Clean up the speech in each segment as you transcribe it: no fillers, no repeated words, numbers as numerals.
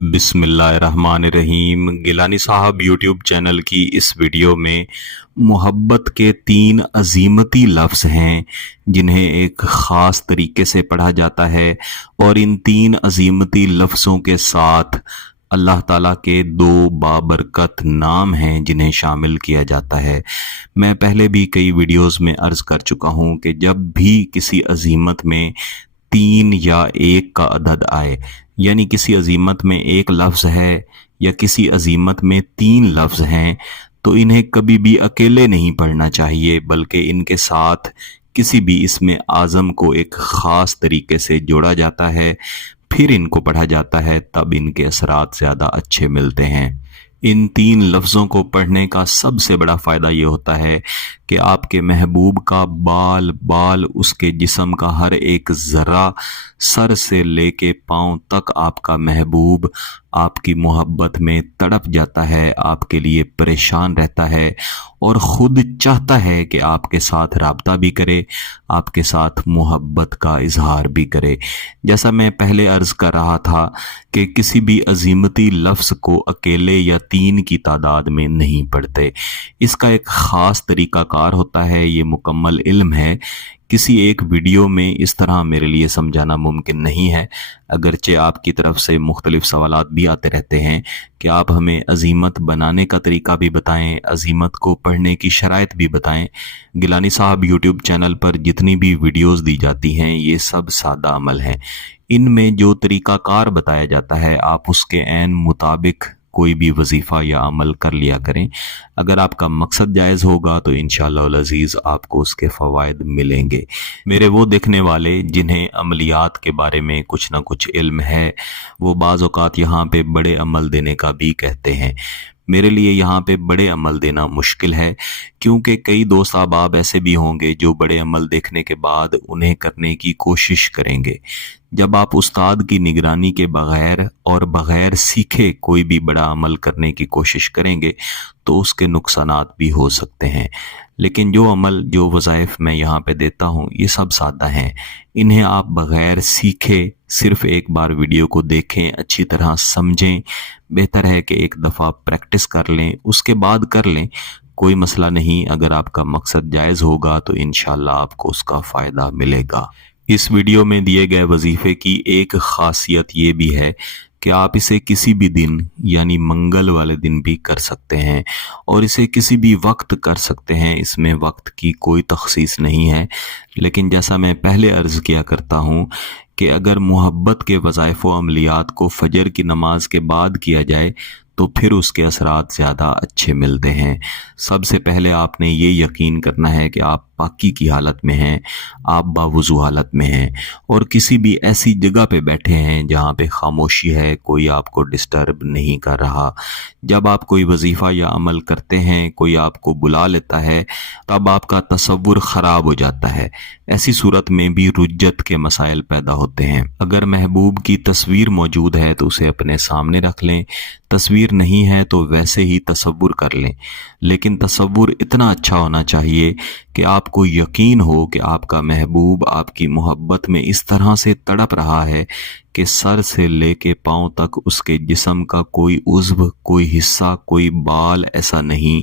बिस्मिल्लाहिर्रहमानिर्रहीम। गिलानी साहब YouTube channel की इस वीडियो में मोहब्बत के 3 अजीमती लफ्ज़ हैं जिन्हें एक ख़ास तरीके से पढ़ा जाता है और इन 3 अजीमती लफ्ज़ों के साथ अल्लाह ताला के 2 बाबरकत नाम हैं जिन्हें शामिल किया जाता है। मैं पहले भी कई वीडियोस में अर्ज़ कर चुका हूँ कि जब भी किसी अजीमत में 3 या 1 का अदद आए, यानी किसी अजीमत में एक लफ्ज़ है या किसी अजीमत में 3 लफ्ज़ हैं, तो इन्हें कभी भी अकेले नहीं पढ़ना चाहिए, बल्कि इनके साथ किसी भी इसमें आज़म को एक ख़ास तरीके से जोड़ा जाता है, फिर इनको पढ़ा जाता है, तब इनके असरात ज़्यादा अच्छे मिलते हैं। इन 3 लफ्ज़ों को पढ़ने का सबसे बड़ा फ़ायदा ये होता है कि आपके महबूब का बाल बाल, उसके जिस्म का हर एक ज़र्रा, सर से लेके पाँव तक आपका महबूब आपकी मोहब्बत में तड़प जाता है, आपके लिए परेशान रहता है और ख़ुद चाहता है कि आपके साथ राब्ता भी करे, आपके साथ मोहब्बत का इजहार भी करे। जैसा मैं पहले अर्ज़ कर रहा था कि किसी भी अजीमती लफ्ज़ को अकेले या 3 की तादाद में नहीं पढ़ते। इसका एक ख़ास तरीक़ाकार होता है, ये मुकम्मल इल्म है। किसी एक वीडियो में इस तरह मेरे लिए समझाना मुमकिन नहीं है, अगरचे आपकी तरफ से मुख्तलिफ सवालात भी आते रहते हैं कि आप हमें अजीमत बनाने का तरीका भी बताएं, अजीमत को पढ़ने की शराइत भी बताएं। गिलानी साहब यूट्यूब चैनल पर जितनी भी वीडियोस दी जाती हैं, ये सब सादा अमल हैं। इनमें जो तरीक़ाकार बताया जाता है, आप उसके ऐन मुताबिक कोई भी वजीफ़ा या अमल कर लिया करें। अगर आपका मकसद जायज़ होगा तो इंशाअल्लाह अज़ीज़ आपको उसके फ़वाइद मिलेंगे। मेरे वो देखने वाले जिन्हें अमलियात के बारे में कुछ ना कुछ इल्म है, वो बाज़ औक़ात यहाँ पे बड़े अमल देने का भी कहते हैं। मेरे लिए यहाँ पे बड़े अमल देना मुश्किल है, क्योंकि कई दोस्त अहबाब ऐसे भी होंगे जो बड़े अमल देखने के बाद उन्हें करने की कोशिश करेंगे। जब आप उस्ताद की निगरानी के बग़ैर और बग़ैर सीखे कोई भी बड़ा अमल करने की कोशिश करेंगे तो उसके नुकसानात भी हो सकते हैं। लेकिन जो अमल, जो वज़ाइफ मैं यहाँ पे देता हूँ, ये सब सादा हैं। इन्हें आप बग़ैर सीखे सिर्फ़ एक बार वीडियो को देखें, अच्छी तरह समझें। बेहतर है कि एक दफ़ा प्रैक्टिस कर लें, उसके बाद कर लें, कोई मसला नहीं। अगर आपका मकसद जायज़ होगा तो इंशाअल्लाह आपको उसका फ़ायदा मिलेगा। इस वीडियो में दिए गए वजीफ़े की एक ख़ासियत ये भी है कि आप इसे किसी भी दिन, यानी मंगल वाले दिन भी कर सकते हैं और इसे किसी भी वक्त कर सकते हैं। इसमें वक्त की कोई तख़सीस नहीं है। लेकिन जैसा मैं पहले अर्ज़ किया करता हूँ कि अगर मोहब्बत के वज़ाइफ़ व अमलियात को फ़जर की नमाज के बाद किया जाए तो फिर उसके असरात ज़्यादा अच्छे मिलते हैं। सबसे पहले आपने ये यकीन करना है कि आप पाकी की हालत में हैं, आप बावुज़ू हालत में हैं और किसी भी ऐसी जगह पे बैठे हैं जहाँ पे खामोशी है, कोई आपको डिस्टर्ब नहीं कर रहा। जब आप कोई वजीफ़ा या अमल करते हैं, कोई आपको बुला लेता है, तब आपका तसव्वुर ख़राब हो जाता है। ऐसी सूरत में भी रुज्जत के मसाइल पैदा होते हैं। अगर महबूब की तस्वीर मौजूद है तो उसे अपने सामने रख लें, तस्वीर नहीं है तो वैसे ही तसव्वुर कर लें। लेकिन तसव्वुर इतना अच्छा होना चाहिए कि आपको यकीन हो कि आपका महबूब आपकी मोहब्बत में इस तरह से तड़प रहा है कि सर से लेके पाँव तक उसके जिस्म का कोई उज़्व, कोई हिस्सा, कोई बाल ऐसा नहीं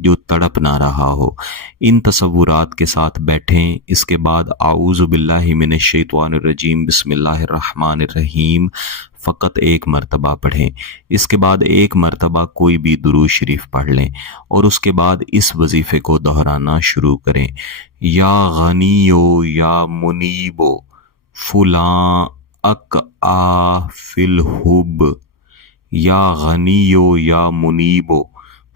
जो तड़प ना रहा हो। इन तसव्वुरात के साथ बैठें। इसके बाद आऊज़ु बिल्लाहि मिनश शैतानिर रजीम बिस्मिल्लाहिर्रहमानिर्रहीम फ़कत एक मरतबा पढ़ें। इसके बाद एक मरतबा कोई भी दुरूद शरीफ पढ़ लें और उसके बाद इस वजीफ़े को दोहराना शुरू करें। या गनियो या मुनीबो फुलां अक आ फिल हुब, या गनियो या मुनीबो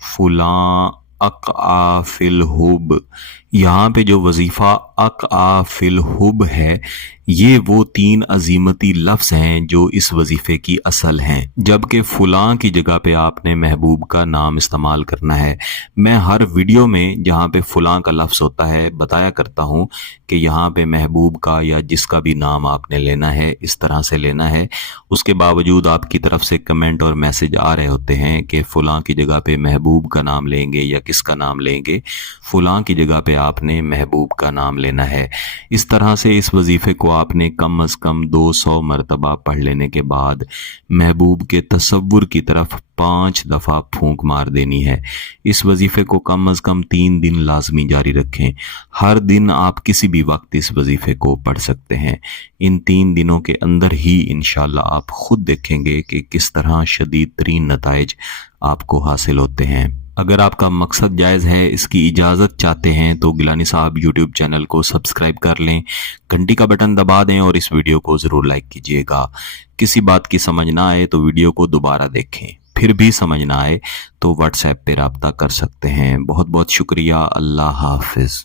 फुलां अक आ फिल हुब। यहाँ पे जो वजीफ़ा अक आ फिल हुब है, ये वो 3 अजीमती लफ्ज़ हैं जो इस वजीफ़े की असल हैं, जबकि फ़ुलां की जगह पे आपने महबूब का नाम इस्तेमाल करना है। मैं हर वीडियो में जहाँ पे फ़ुलां का लफ्ज़ होता है बताया करता हूँ कि यहाँ पे महबूब का या जिसका भी नाम आपने लेना है इस तरह से लेना है। उसके बावजूद आपकी तरफ से कमेंट और मैसेज आ रहे होते हैं कि फ़ुलां की जगह पे महबूब का नाम लेंगे या किसका नाम लेंगे। फ़ुलां की जगह पे آپ نے محبوب کا نام لینا ہے۔ اس طرح سے اس وظیفے کو آپ نے کم از کم 200 مرتبہ پڑھ لینے کے بعد محبوب کے تصور کی طرف 5 دفعہ پھونک مار دینی ہے۔ اس وظیفے کو کم از کم 3 دن لازمی جاری رکھیں۔ ہر دن آپ کسی بھی وقت اس وظیفے کو پڑھ سکتے ہیں۔ ان 3 دنوں کے اندر ہی انشاءاللہ آپ خود دیکھیں گے کہ کس طرح شدید ترین نتائج آپ کو حاصل ہوتے ہیں۔ اگر آپ کا مقصد جائز ہے، اس کی اجازت چاہتے ہیں، تو گیلانی صاحب یوٹیوب چینل کو سبسکرائب کر لیں، گھنٹی کا بٹن دبا دیں اور اس ویڈیو کو ضرور لائک کیجیے گا۔ کسی بات کی سمجھ نہ آئے تو ویڈیو کو دوبارہ دیکھیں، پھر بھی سمجھ نہ آئے تو واٹس ایپ پہ رابطہ کر سکتے ہیں۔ بہت بہت شکریہ۔ اللہ حافظ۔